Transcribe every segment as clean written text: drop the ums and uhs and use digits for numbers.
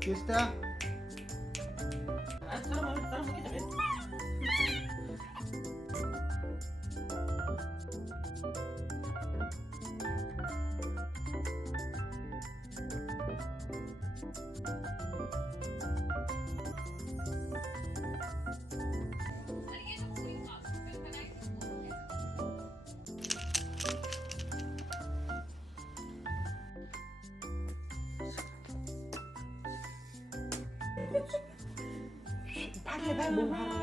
Kista. Pakai baik bung pakai.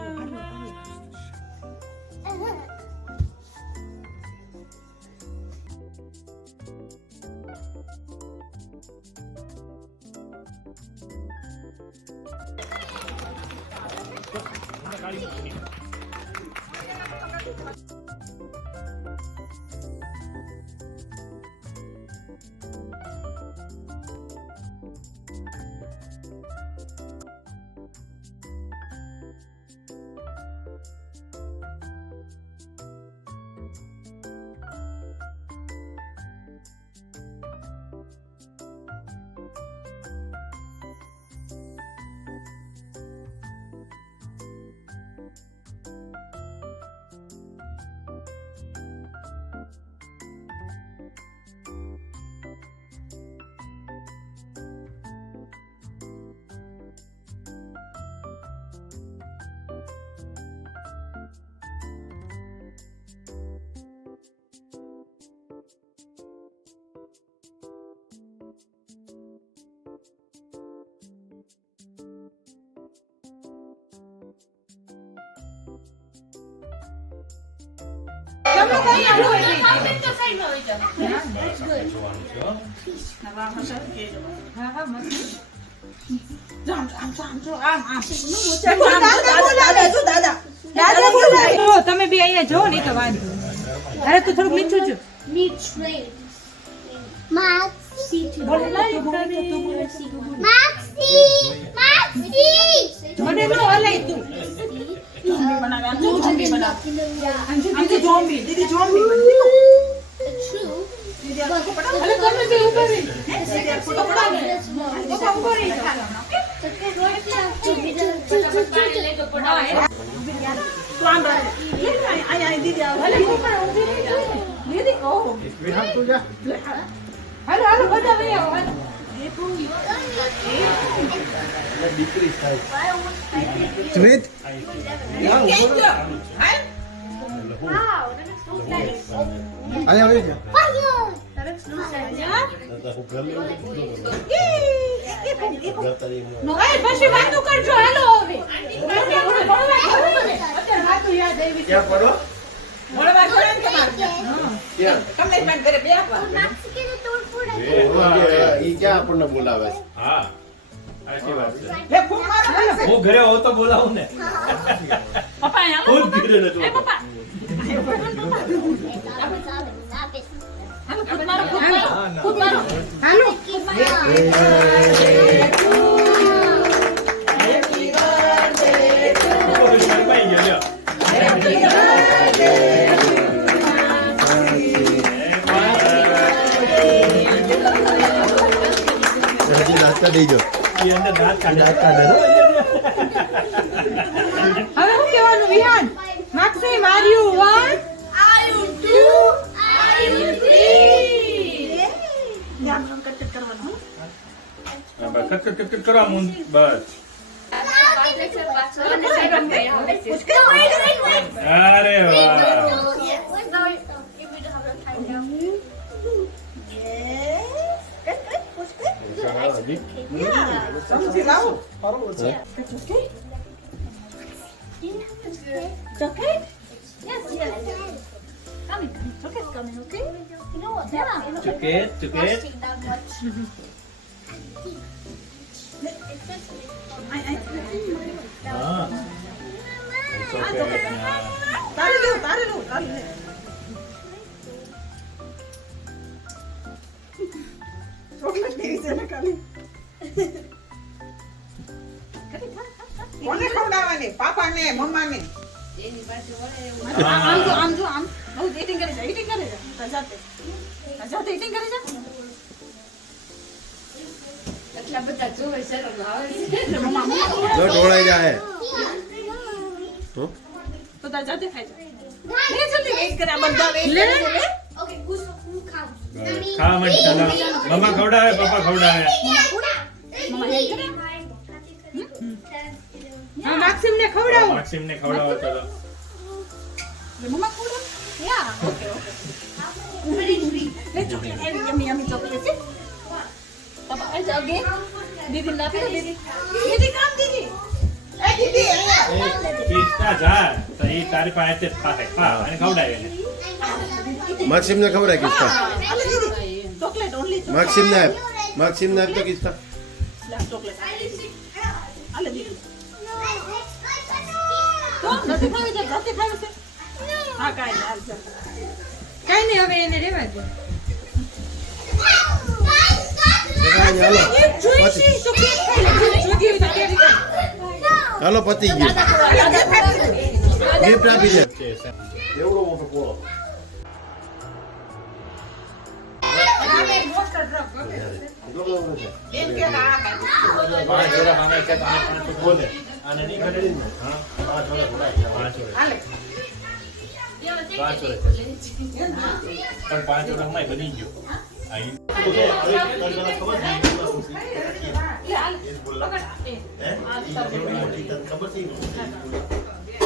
તમે બે અહીંયા જો ને તો વાંધો. અરે તું થોડુંક નીચું જો. મને નો હલાય તું. Sweet. Ayo ayo. પછી વાતો કરજો. હાલો હવે ક્યાં પડો? ઈ ક્યાં આપણને બોલાવે છે? હા સાચી વાત છે. હું ઘરે હોઉં તો બોલાવું ને. ખુદ ઘરે નતું. નાસ્તા દઈ દો. દાંત કાઢે. હવે શું કહેવાનું વિહાન? માર્ક્સી માર્યું 1 આયુ 2 આયુ 3 કટ કરવા મું બસ. અરે વાહ. It's okay? Yes, yes. Coming. Chocolate's coming, okay? You know what? Yeah. Chocolate. Plastic that much. હા. It's okay. Yeah. કોને ખવડાવવાની? પાપાને, મમ્માને? આમ જો આમ બહુ eating કરે છે. જાતે જાતે eating કરે છે એટલા બધા જોવે શરમ આવે છે જો ઢોળાઈ જાય તો તો તાર જાતે ખાઈ જા લે જલ્દી વેઇટ કરે આ બધા વેઇટ કરે છે લે ખાવા માંડ ચાલો મમ્મા ખવડાવે પપ્પા ખવડાવે મમ્મા હેલ્પ કરે હા માક્સિમ ને ખવડાવો માક્સિમ ને ખવડાવો ચાલો લે મમ્મા ખવડાવ યા ઓકે ઓકે લે ચોકલેટ યમી યમી ચોકલેટ છે પાપા આ જાગે દીદી ના પીરો દીદી દીદી કામ દીદી એ દીદી કિસ્તા જા તો એ તારી પાસે જ ખાય હા અને ખવડાવે એને માક્સિમ ને ખબર હે કિસ્તા આલે દીદી ચોકલેટ ઓન્લી માક્સિમ ને આપ તો કિસ્તા લા ચોકલેટ આલે દીદી તો નથી ખાવી છે જાતે ખાવી છે હા કાઈ ના હાલ જા કઈ નહીં હવે એને રેવા દો હાલો જોઈશી ચોકલેટ ખાઈ લે જોગી હોય તો કેરી ખાય હાલો પતી ગયું ગિફ્ટ આપી દે એવડો મોટો પોળો એમ કે હા પાંચ જોડા મામે છે તો પાંચ તો બોલે અને નહીં કરે હા પાંચ જોડા ખવડાય પાંચ જોડા હાલે પાંચ જોડા પણ પાંચ જોડા માં બની ગયો અહીં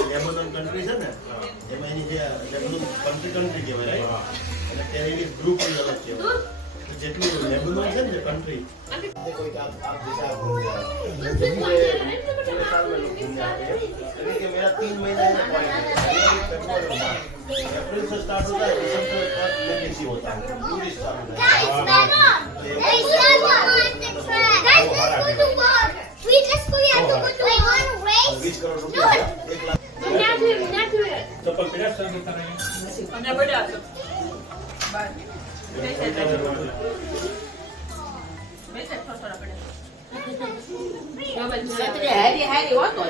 લેબનોન કન્ટ્રી છે ને એમાં એની જે લેબનોન કન્ટ્રી કહેવાય અને ત્યાં એની ગ્રુપ અલગ કહેવાય જેટલું લેબનોન છે ને કન્ટ્રી कोई आप जैसा घूम जाए पूरे साल में लोग घूम जाते हैं अभी कि मेरा 3 महीना है अप्रैल से स्टार्ट होता है दिसंबर तक वैकेंसी होता है टूरिस्ट चालू ચપ્પલ પહેર્યા છે તમે તારે અને બડા છે બેસે થોડા પડે હારી હારી હોતો